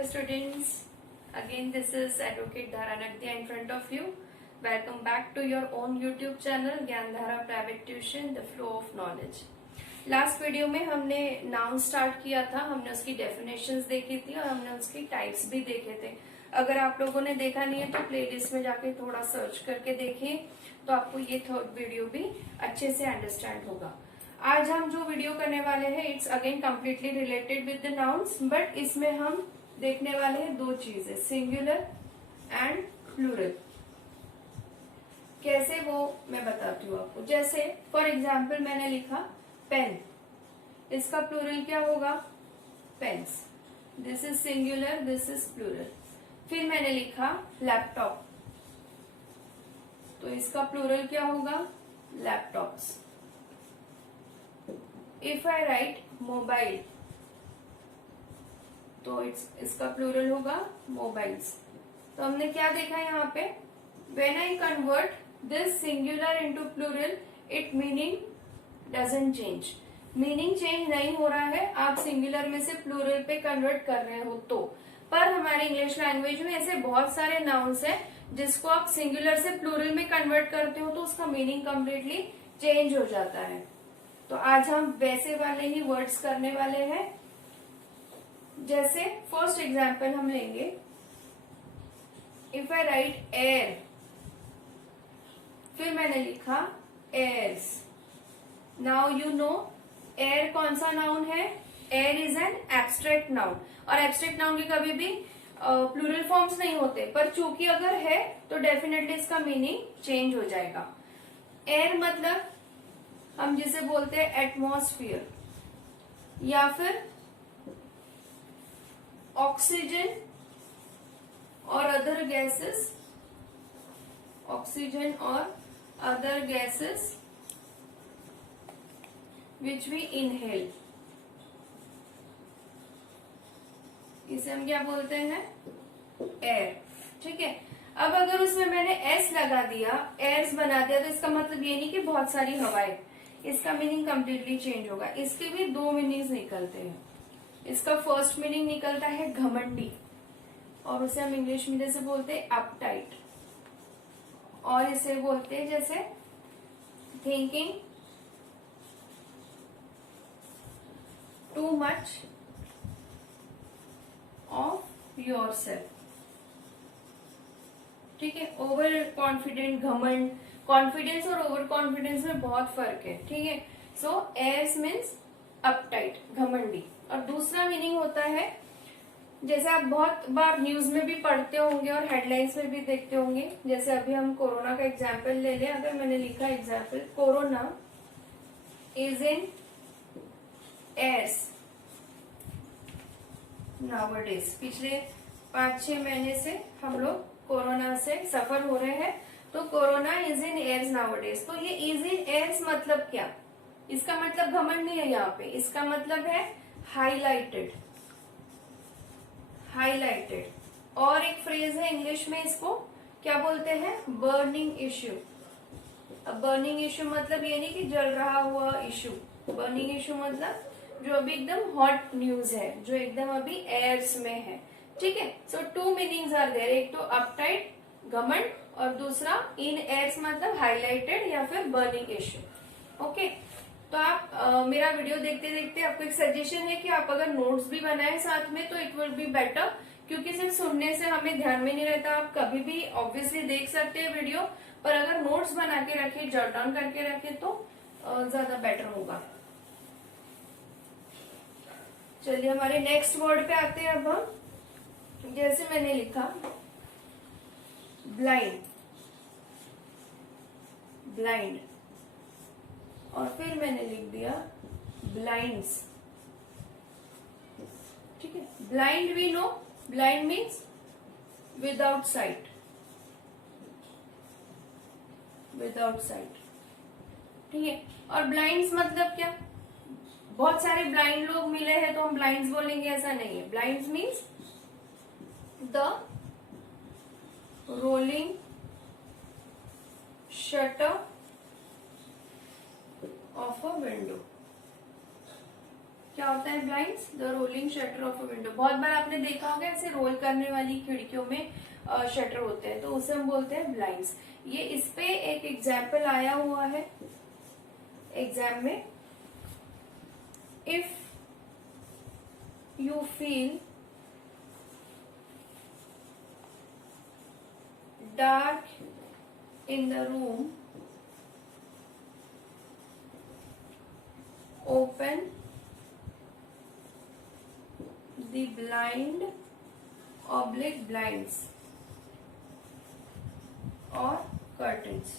Hello students, again this is Advocate Dhara Nagdiya in front of you. Welcome back to your own YouTube channel ज्ञान धारा private tuition the flow of knowledge. Last video में हमने noun start किया था, हमने उसकी definitions देखी थी और हमने उसकी टाइप्स भी देखे थे। अगर आप लोगों ने देखा नहीं है तो प्लेलिस्ट में जाके थोड़ा सर्च करके देखिए तो आपको ये थर्ड वीडियो भी अच्छे से अंडरस्टैंड होगा। आज हम जो वीडियो करने वाले हैं it's again completely related with the nouns, but इसमें हम देखने वाले हैं दो चीजें, सिंगुलर एंड प्लूरल। कैसे वो मैं बताती हूँ आपको। जैसे फॉर एग्जाम्पल मैंने लिखा पेन, इसका प्लूरल क्या होगा? Pens. This is singular, this is plural. फिर मैंने लिखा लैपटॉप, तो इसका प्लूरल क्या होगा? Laptops. If I write mobile, तो इसका प्लूरल होगा मोबाइल्स। तो हमने क्या देखा यहाँ पे? When I convert this singular into plural it meaning doesn't change. Meaning change नहीं हो रहा है, आप सिंगुलर में से प्लूरल पे कन्वर्ट कर रहे हो तो। पर हमारी इंग्लिश लैंग्वेज में ऐसे बहुत सारे नाउन्स हैं जिसको आप सिंगुलर से प्लूरल में कन्वर्ट करते हो तो उसका मीनिंग कम्प्लीटली चेंज हो जाता है। तो आज हम वैसे वाले ही वर्ड्स करने वाले हैं। जैसे फर्स्ट एग्जाम्पल हम लेंगे, इफ आई राइट एयर, फिर मैंने लिखा airs. Now you know air कौन सा नाउन है? Air is an abstract noun, और एब्स्ट्रैक्ट नाउन के कभी भी प्लूरल फॉर्म्स नहीं होते, पर चूंकि अगर है तो डेफिनेटली इसका मीनिंग चेंज हो जाएगा। एयर मतलब हम जिसे बोलते हैं एटमॉस्फियर, या फिर ऑक्सीजन और अदर गैसेस, ऑक्सीजन और other gases which we inhale, इसे हम क्या बोलते हैं? एयर। ठीक है। अब अगर उसमें मैंने एस लगा दिया, एयर्स बना दिया, तो इसका मतलब ये नहीं कि बहुत सारी हवाएं, इसका मीनिंग कम्प्लीटली चेंज होगा। इसके भी दो मीनिंग्स निकलते हैं। इसका फर्स्ट मीनिंग निकलता है घमंडी, और उसे हम इंग्लिश में जैसे बोलते हैं अपटाइट, और इसे बोलते हैं जैसे thinking too much of yourself. ठीक है। ओवर कॉन्फिडेंट, घमंड, कॉन्फिडेंस और ओवर कॉन्फिडेंस में बहुत फर्क है। ठीक है। सो एयर्स मीन्स अपटाइट, घमंडी। और दूसरा मीनिंग होता है, जैसे आप बहुत बार न्यूज में भी पढ़ते होंगे और हेडलाइंस में भी देखते होंगे। जैसे अभी हम कोरोना का एग्जाम्पल ले लें। अगर मैंने लिखा example, corona is in years nowadays. पिछले 5-6 महीने से हम लोग कोरोना से सफर हो रहे हैं, तो corona is in years nowadays. तो ये इज इन एयर्स मतलब क्या? इसका मतलब घमंड नहीं है यहाँ पे, इसका मतलब है हाईलाइटेड, हाईलाइटेड। और एक फ्रेज है इंग्लिश में, इसको क्या बोलते हैं? Burning issue. अब बर्निंग इश्यू मतलब ये नहीं कि जल रहा हुआ इश्यू, बर्निंग इश्यू मतलब जो अभी एकदम हॉट न्यूज है, जो एकदम अभी एयर्स में है। ठीक है। सो टू मीनिंग्स आर देयर, एक तो अपटाइट, घमंड, और दूसरा इन एयर्स मतलब हाईलाइटेड या फिर बर्निंग इश्यू। ओके। तो आप मेरा वीडियो देखते देखते आपको एक सजेशन है कि आप अगर नोट्स भी बनाए साथ में तो इट विल बी बेटर, क्योंकि सिर्फ सुनने से हमें ध्यान में नहीं रहता। आप कभी भी ऑब्वियसली देख सकते हैं वीडियो, पर अगर नोट्स बना के रखे, जट डाउन करके रखे तो ज्यादा बेटर होगा। चलिए हमारे नेक्स्ट वर्ड पे आते हैं अब हम। जैसे मैंने लिखा ब्लाइंड, ब्लाइंड, और फिर मैंने लिख दिया ब्लाइंड्स। ठीक है। Blind we know, blind means without sight, without sight. ठीक है। और ब्लाइंड्स मतलब क्या? बहुत सारे ब्लाइंड लोग मिले हैं तो हम ब्लाइंड्स बोलेंगे, ऐसा नहीं है। Blinds means the rolling shutter of a window. क्या होता है blinds? The rolling shutter of a window. बहुत बार आपने देखा होगा ऐसे रोल करने वाली खिड़कियों में शटर होते हैं, तो उसे हम बोलते हैं ब्लाइंड्स। ये इस पे एक एग्जाम्पल आया हुआ है एग्जाम में। If you feel dark in the room, open the blind oblique blinds or curtains।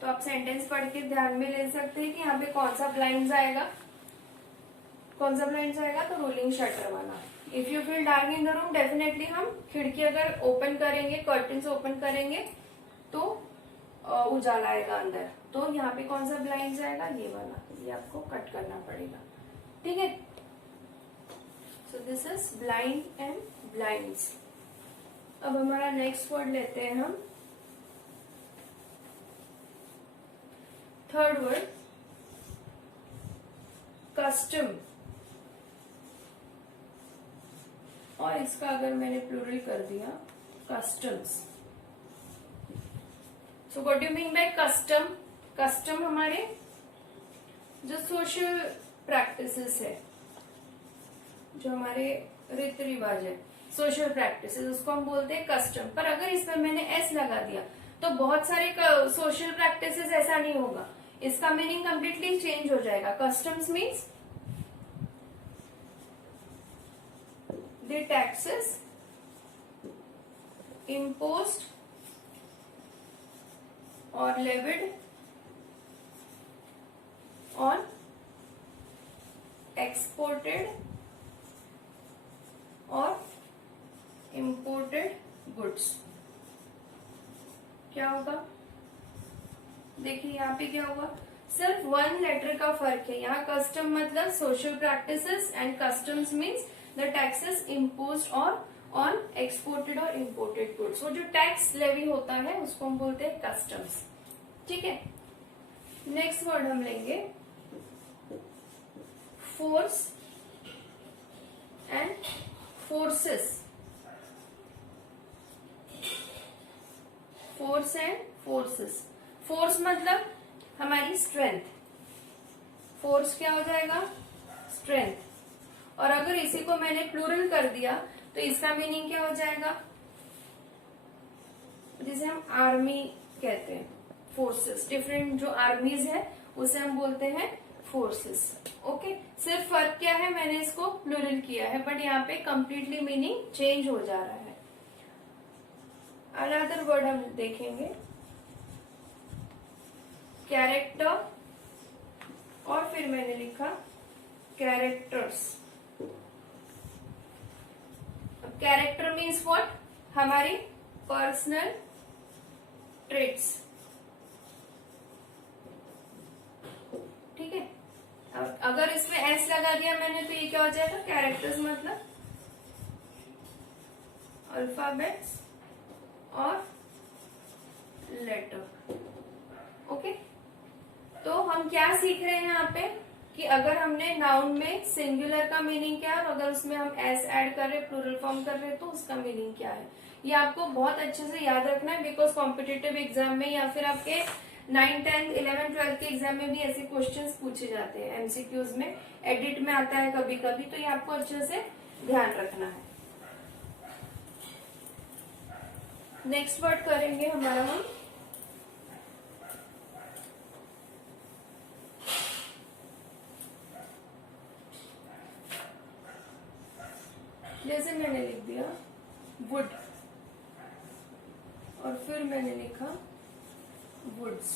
तो आप सेंटेंस पढ़ के ध्यान में ले सकते हैं कि यहाँ पे कौन सा ब्लाइंड्स आएगा, कौन सा ब्लाइंड्स आएगा, तो रोलिंग शटर वाला। If you feel dark in the room, definitely हम खिड़की अगर ओपन करेंगे, कर्टन्स ओपन करेंगे तो उजाला आएगा अंदर। तो यहाँ पे कौन सा ब्लाइंड्स आएगा, ये वाला, ये आपको कट करना पड़ेगा, ठीक है। So this is blind and blinds. अब हमारा नेक्स्ट वर्ड लेते हैं हम, थर्ड वर्ड कस्टम। और इसका अगर मैंने प्लूरल कर दिया customs. So what do you mean by custom? Custom हमारे जो सोशल प्रैक्टिसेस है, जो हमारे रीति रिवाज है, सोशल प्रैक्टिसेस, उसको हम बोलते हैं कस्टम। पर अगर इसमें मैंने एस लगा दिया तो बहुत सारे सोशल प्रैक्टिसेस ऐसा नहीं होगा, इसका मीनिंग कंप्लीटली चेंज हो जाएगा। Customs means the taxes imposed or levied on exported or imported goods। क्या होगा? देखिए यहाँ पे क्या हुआ, सिर्फ वन लेटर का फर्क है। यहाँ कस्टम मतलब social practices and customs means the taxes imposed or on exported or imported goods। वो जो टैक्स लेवी होता है उसको हम बोलते हैं कस्टम्स, ठीक है। नेक्स्ट वर्ड हम लेंगे force and forces. Force and forces. Force मतलब हमारी स्ट्रेंथ, फोर्स क्या हो जाएगा, स्ट्रेंथ। और अगर इसी को मैंने प्लूरल कर दिया तो इसका मीनिंग क्या हो जाएगा, जिसे हम आर्मी कहते हैं, फोर्सेस। डिफरेंट जो आर्मीज है उसे हम बोलते हैं फोर्सेस, ओके। सिर्फ फर्क क्या है, मैंने इसको प्लूरल किया है, बट यहाँ पे कंप्लीटली मीनिंग चेंज हो जा रहा है। अनदर वर्ड हम देखेंगे कैरेक्टर, और फिर मैंने लिखा कैरेक्टर्स। कैरेक्टर मीन्स व्हाट, हमारी पर्सनल ट्रेट्स, ठीक है। अगर इसमें एस लगा दिया मैंने तो ये क्या हो जाएगा, कैरेक्टर्स मतलब अल्फाबेट्स और लेटर, ओके। तो हम क्या सीख रहे हैं यहाँ पे कि अगर हमने नाउन में सिंगुलर का मीनिंग क्या है और अगर उसमें हम एस ऐड कर रहे, प्लूरल फॉर्म कर रहे तो उसका मीनिंग क्या है, ये आपको बहुत अच्छे से याद रखना है। बिकॉज कॉम्पिटिटिव एग्जाम में या फिर आपके 9, 10, 11, 12 के एग्जाम में भी ऐसे क्वेश्चंस पूछे जाते हैं, एमसीक्यूज में, एडिट में आता है कभी कभी, तो ये आपको अच्छे से ध्यान रखना है। नेक्स्ट वर्ड करेंगे हमारा हम जैसे मैंने लिख दिया वुड और फिर मैंने लिखा वुड्स।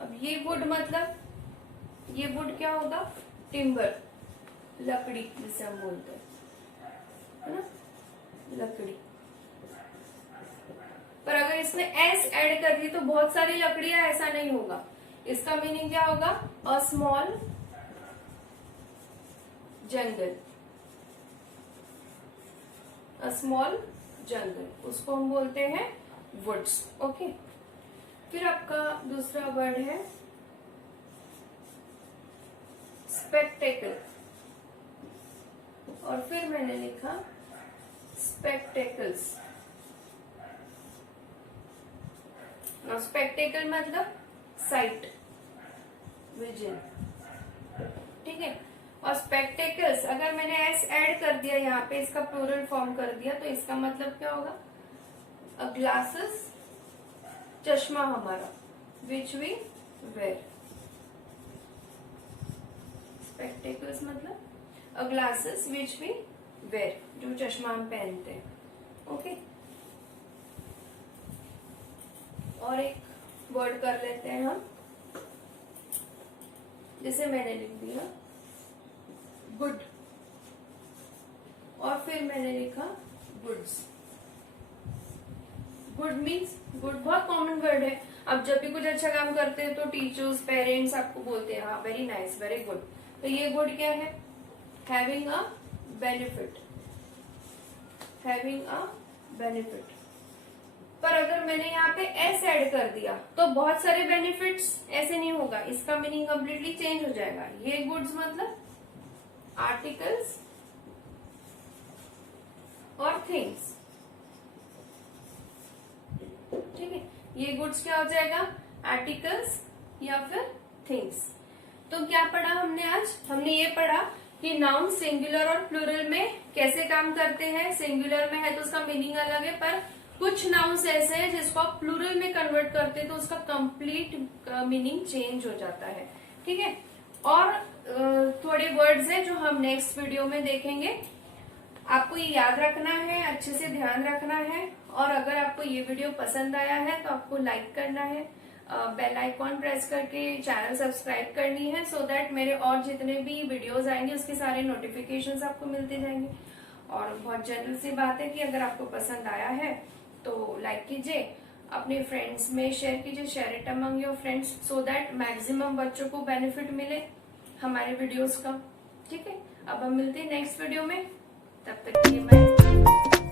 अब ये वुड मतलब, ये वुड क्या होगा, टिम्बर, लकड़ी जिसे हम बोलते हैं, है ना, लकड़ी। पर अगर इसमें एस ऐड कर दी तो बहुत सारी लकड़ियां, ऐसा नहीं होगा। इसका मीनिंग क्या होगा, a small jungle, a small जंगल, उसको हम बोलते हैं वुड्स, ओके। फिर आपका दूसरा वर्ड है स्पेक्टेकल, और फिर मैंने लिखा स्पेक्टेकल्स। स्पेक्टेकल मतलब साइट, विजन, ठीक है। और स्पेक्टेकल्स अगर मैंने एस ऐड कर दिया यहाँ पे, इसका प्लूरल फॉर्म कर दिया, तो इसका मतलब क्या होगा? ग्लासेस, चश्मा हमारा, विच वी वेयर। स्पेक्टेकल्स मतलब ग्लासेस विच वी वेयर, जो चश्मा हम पहनते हैं। ओके, और एक वर्ड कर लेते हैं हम, जैसे मैंने लिख दिया गुड, और फिर मैंने लिखा गुड्स। गुड मीन्स, गुड बहुत कॉमन वर्ड है। अब जब भी कुछ अच्छा काम करते हैं तो टीचर्स, पेरेंट्स आपको बोलते हैं हाँ वेरी नाइस, वेरी गुड। तो ये गुड क्या है? Having a benefit, having a benefit. पर अगर मैंने यहाँ पे एस ऐड कर दिया तो बहुत सारे बेनिफिट्स, ऐसे नहीं होगा, इसका मीनिंग कंप्लीटली चेंज हो जाएगा। ये गुड्स मतलब आर्टिकल्स और थिंग्स, ठीक है। ये गुड्स क्या हो जाएगा? आर्टिकल्स या फिर थिंग्स। तो क्या पढ़ा हमने आज? हमने ये पढ़ा कि नाउन सिंगुलर और प्लूरल में कैसे काम करते हैं। सिंगुलर में है तो उसका मीनिंग अलग है, पर कुछ नाउन्स ऐसे हैं जिसको आप प्लूरल में कन्वर्ट करते हैं तो उसका कंप्लीट मीनिंग चेंज हो जाता है, ठीक है। और थोड़े वर्ड्स हैं जो हम नेक्स्ट वीडियो में देखेंगे। आपको ये याद रखना है, अच्छे से ध्यान रखना है। और अगर आपको ये वीडियो पसंद आया है तो आपको लाइक करना है, बेल आइकॉन प्रेस करके चैनल सब्सक्राइब करनी है, सो दैट मेरे और जितने भी वीडियोस आएंगे उसके सारे नोटिफिकेशंस आपको मिलते जाएंगे। और बहुत जनरल सी बात है कि अगर आपको पसंद आया है तो लाइक कीजिए, अपने फ्रेंड्स में शेयर कीजिए, share it among your friends, so that maximum बच्चों को बेनिफिट मिले हमारे वीडियोस का, ठीक है। अब हम मिलते हैं नेक्स्ट वीडियो में, तब तक के लिए बाय।